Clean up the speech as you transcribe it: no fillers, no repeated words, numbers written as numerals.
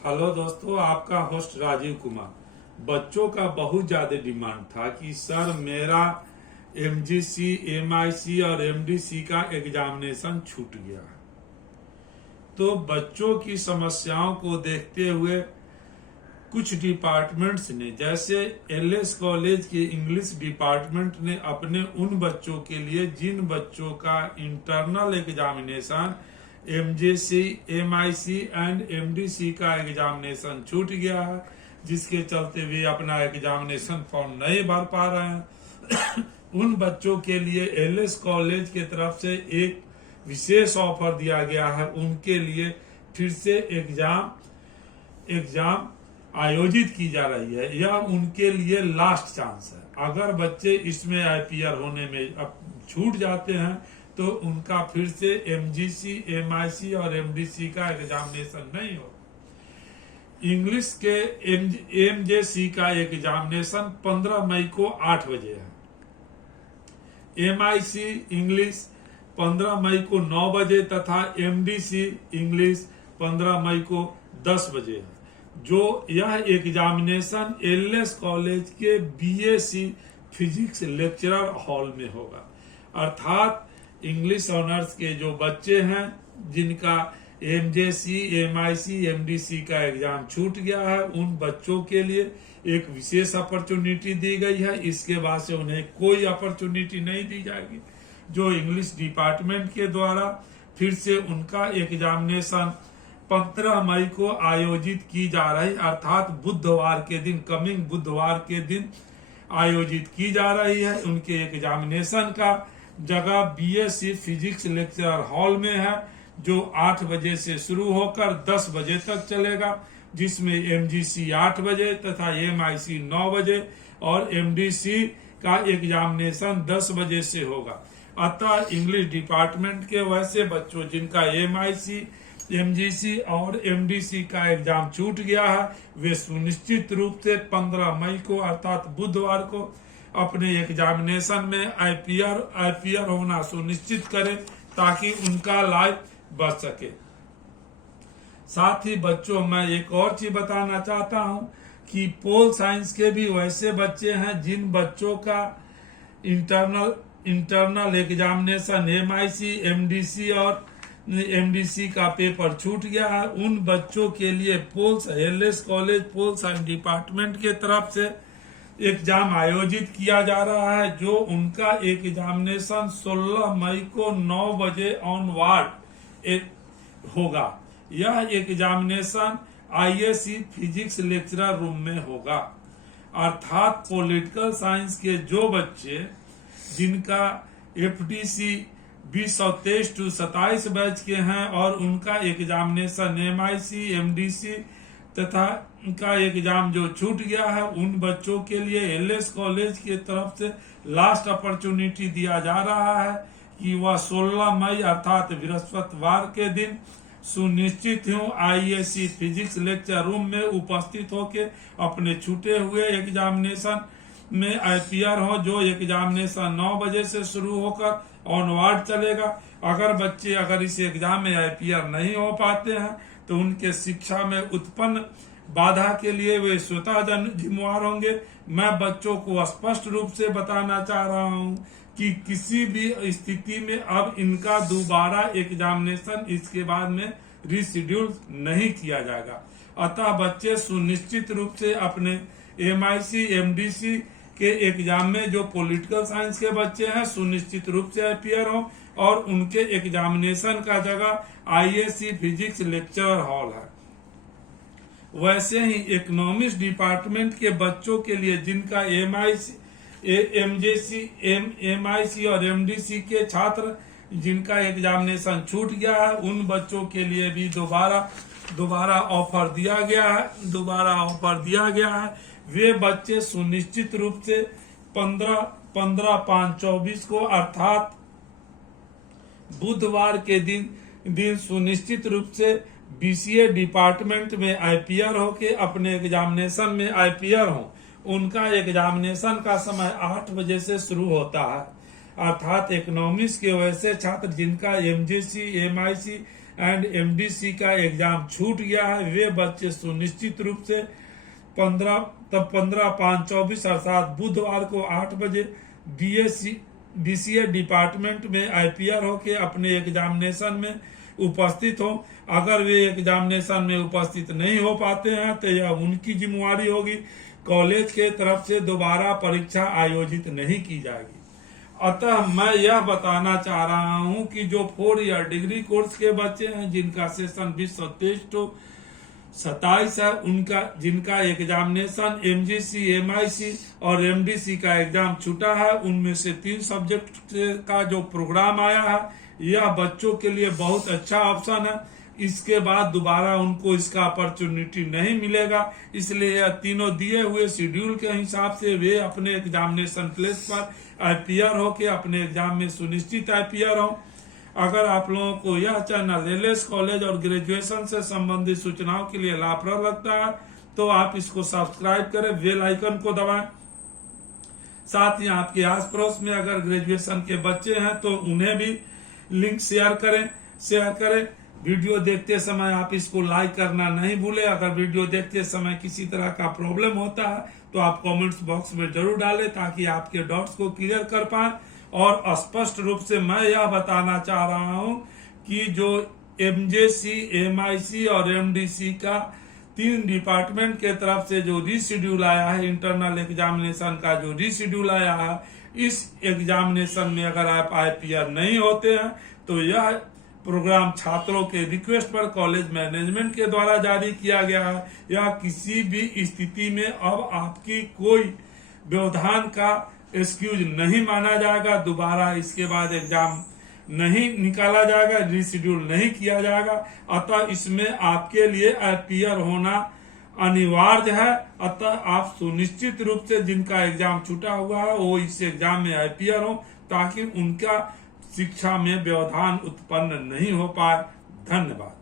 Hello दोस्तों, आपका host Rajiv Kumar. बच्चों का बहुत ज्यादा डिमांड था कि सर मेरा एमजीसी, एमआईसी और एमडीसी का एग्जामिनेशन छूट गया। तो बच्चों की समस्याओं को देखते हुए कुछ डिपार्टमेंट्स ने, जैसे एलएस कॉलेज के इंग्लिश डिपार्टमेंट ने अपने उन बच्चों के लिए जिन बच्चों का internal examination MJC, MIC and MDC का एग्जामिनेशन छूट गया है, जिसके चलते वे अपना एग्जामिनेशन फॉर्म नहीं भर पा रहे हैं उन बच्चों के लिए एलएस कॉलेज के तरफ से एक विशेष ऑफर दिया गया है। उनके लिए फिर से एग्जाम आयोजित की जा रही है। यह उनके लिए लास्ट चांस है। अगर बच्चे इसमें आईपीआर होने में अब छूट जाते हैं तो उनका फिर से एमजीसी, एमआईसी और एमडीसी का एग्जामिनेशन नहीं होगा। इंग्लिश के एमजेसी का एग्जामिनेशन 15 मई को 8 बजे है। एमआईसी इंग्लिश 15 मई को 9 बजे तथा एमडीसी इंग्लिश 15 मई को 10 बजे है। जो यह एग्जामिनेशन एलएस कॉलेज के बीएससी फिजिक्स लेक्चरर हॉल में होगा। अर्थात इंग्लिश ऑनर्स के जो बच्चे हैं जिनका एमजेसी, एमआईसी, एमडीसी का एग्जाम छूट गया है, उन बच्चों के लिए एक विशेष अपॉर्चुनिटी दी गई है। इसके बाद से उन्हें कोई अपॉर्चुनिटी नहीं दी जाएगी। जो इंग्लिश डिपार्टमेंट के द्वारा फिर से उनका एग्जामिनेशन 15 मई को आयोजित की जा रही, अर्थात बुधवार के दिन, कमिंग बुधवार के दिन आयोजित की जा रही है। उनके एग्जामिनेशन का जगह बीएससी फिजिक्स लेक्चरर हॉल में है, जो 8 बजे से शुरू होकर 10 बजे तक चलेगा, जिसमें एमजीसी 8 बजे तथा एमआईसी 9 बजे और एमडीसी का एग्जामिनेशन 10 बजे से होगा। अतः इंग्लिश डिपार्टमेंट के वैसे बच्चों जिनका एमआईसी, एमजीसी और एमडीसी का एग्जाम छूट गया है, वे सुनिश्चित रूप से 15 मई को अर्थात बुधवार को अपने एग्जामिनेशन में आईपीआर होना सुनिश्चित करें, ताकि उनका लाइफ बच सके। साथ ही बच्चों, मैं एक और चीज बताना चाहता हूं कि पोल साइंस के भी वैसे बच्चे हैं जिन बच्चों का इंटरनल एग्जामिनेशन एमआईसी, एमडीसी और एमडीसी का पेपर छूट गया है। उन बच्चों के लिए LS college pol science department के तरफ से एग्जाम आयोजित किया जा रहा है, जो उनका एग्जामिनेशन 16 मई को 9 बजे ऑनवर्ड होगा। यह examination ISC physics lecturer room में होगा। अर्थात पॉलिटिकल साइंस के जो बच्चे जिनका एफडीसी 2023 to 27 बैच के हैं और उनका एग्जामिनेशन एमआईसी, एमडीसी तथा उनका एग्जाम जो छूट गया है, उन बच्चों के लिए एलएस कॉलेज की तरफ से लास्ट अपॉर्चुनिटी दिया जा रहा है कि वह 16 मई अर्थात बृहस्पतिवार के दिन सुनिश्चित हूँ आईएससी फिजिक्स लेक्चर रूम में उपस्थित होकर अपने छूटे हुए एग्जामिनेशन में आईपीआर हो, जो एग्जामिनेशन 9 बजे से शुरू होकर ऑनवर्ड चलेगा। अगर इस एग्जाम में आईपीआर नहीं हो पाते हैं तो उनके शिक्षा में उत्पन्न बाधा के लिए वे स्वतः जिम्मेवार होंगे। मैं बच्चों को स्पष्ट रूप से बताना चाह रहा हूं कि किसी भी स्थिति में अब इनका दोबारा एग्जामिनेशन इसके बाद में रिशेड्यूल नहीं किया जाएगा। अतः बच्चे सुनिश्चित रूप से अपने एमआईसी, एमडीसी के एग्जाम में जो पॉलिटिकल साइंस के बच्चे हैं सुनिश्चित रूप से अपीयर हो, और उनके एग्जामिनेशन का जगह आईएससी फिजिक्स लेक्चरर हॉल है। वैसे ही इकोनॉमिक्स डिपार्टमेंट के बच्चों के लिए जिनका एमआईसी, एमजेसी, एमआईसी और एमडीसी के छात्र जिनका एग्जामिनेशन छूट गया है, उन बच्चों के लिए भी दोबारा ऑफर दिया गया है। वे बच्चे सुनिश्चित रूप से 15/5/24 को अर्थात बुधवार के दिन सुनिश्चित रूप से बीसीए डिपार्टमेंट में आईपीआर होके अपने एग्जामिनेशन में आईपीआर हो। उनका एग्जामिनेशन का समय 8 बजे से शुरू होता है। अर्थात इकोनॉमिक्स के वैसे छात्र जिनका एमजीसी, एमआईसी एंड एमडीसी का एग्जाम छूट गया है, वे बच्चे सुनिश्चित रूप से 15/5/24 अर्थात बुधवार को 8 बजे डीसीए डिपार्टमेंट में आईपीआर होके अपने एग्जामिनेशन में उपस्थित हो। अगर वे एग्जामिनेशन में उपस्थित नहीं हो पाते हैं तो यह उनकी जिम्मेवारी होगी। कॉलेज के तरफ से दोबारा परीक्षा आयोजित नहीं की जाएगी। अतः मैं यह बताना चाह रहा हूं कि जो 4 ईयर डिग्री कोर्स के बच्चे हैं जिनका सेशन 2023 to 27 है, उनका जिनका एग्जामिनेशन एमजीसी, एमआईसी और एमडीसी का एग्जाम छूटा है, उनमें से 3 सब्जेक्ट का जो प्रोग्राम आया है, यह बच्चों के लिए बहुत अच्छा ऑप्शन है। इसके बाद दोबारा उनको इसका अपॉर्चुनिटी नहीं मिलेगा, इसलिए यह तीनों दिए हुए शेड्यूल के हिसाब से वे अपने एग्जामिनेशन प्लेस पर आईपीआर होके अपने एग्जाम में सुनिश्चित आईपीआर हो। अगर आप लोगों को यह चैनल एलएस कॉलेज और ग्रेजुएशन से संबंधित सूचनाओं के लिए लाभप्रद लगता है तो आप इसको सब्सक्राइब करें, बेल आइकन को दबाएं। साथ ही आपके आस पड़ोस में अगर ग्रेजुएशन के बच्चे हैं तो उन्हें भी लिंक शेयर करें। वीडियो देखते समय आप इसको लाइक करना नहीं भूलें। अगर वीडियो देखते समय किसी तरह का प्रॉब्लम होता है तो आप कमेंट्स बॉक्स में जरूर डालें ताकि आपके डाउट्स को क्लियर कर पाए। और स्पष्ट रूप से मैं यह बताना चाह रहा हूं कि जो एमजेसी, एमआईसी और एमडीसी का 3 डिपार्टमेंट के तरफ से जो रीशेड्यूल आया है, इंटरनल एग्जामिनेशन का जो रीशेड्यूल आया है, इस एग्जामिनेशन में अगर आप आईपीआर नहीं होते हैं तो यह प्रोग्राम छात्रों के रिक्वेस्ट पर कॉलेज मैनेजमेंट के द्वारा जारी किया गया है। या किसी भी स्थिति में अब आपकी कोई व्यवधान का एक्सक्यूज नहीं माना जाएगा। दोबारा इसके बाद एग्जाम नहीं निकाला जाएगा, रीशेड्यूल नहीं किया जाएगा। अतः इसमें आपके लिए आईपीआर होना अनिवार्य है। अतः आप सुनिश्चित रूप से जिनका एग्जाम छूटा हुआ है वो इस एग्जाम में आईपीआर हो ताकि उनका शिक्षा में व्यवधान उत्पन्न नहीं हो पाए। धन्यवाद।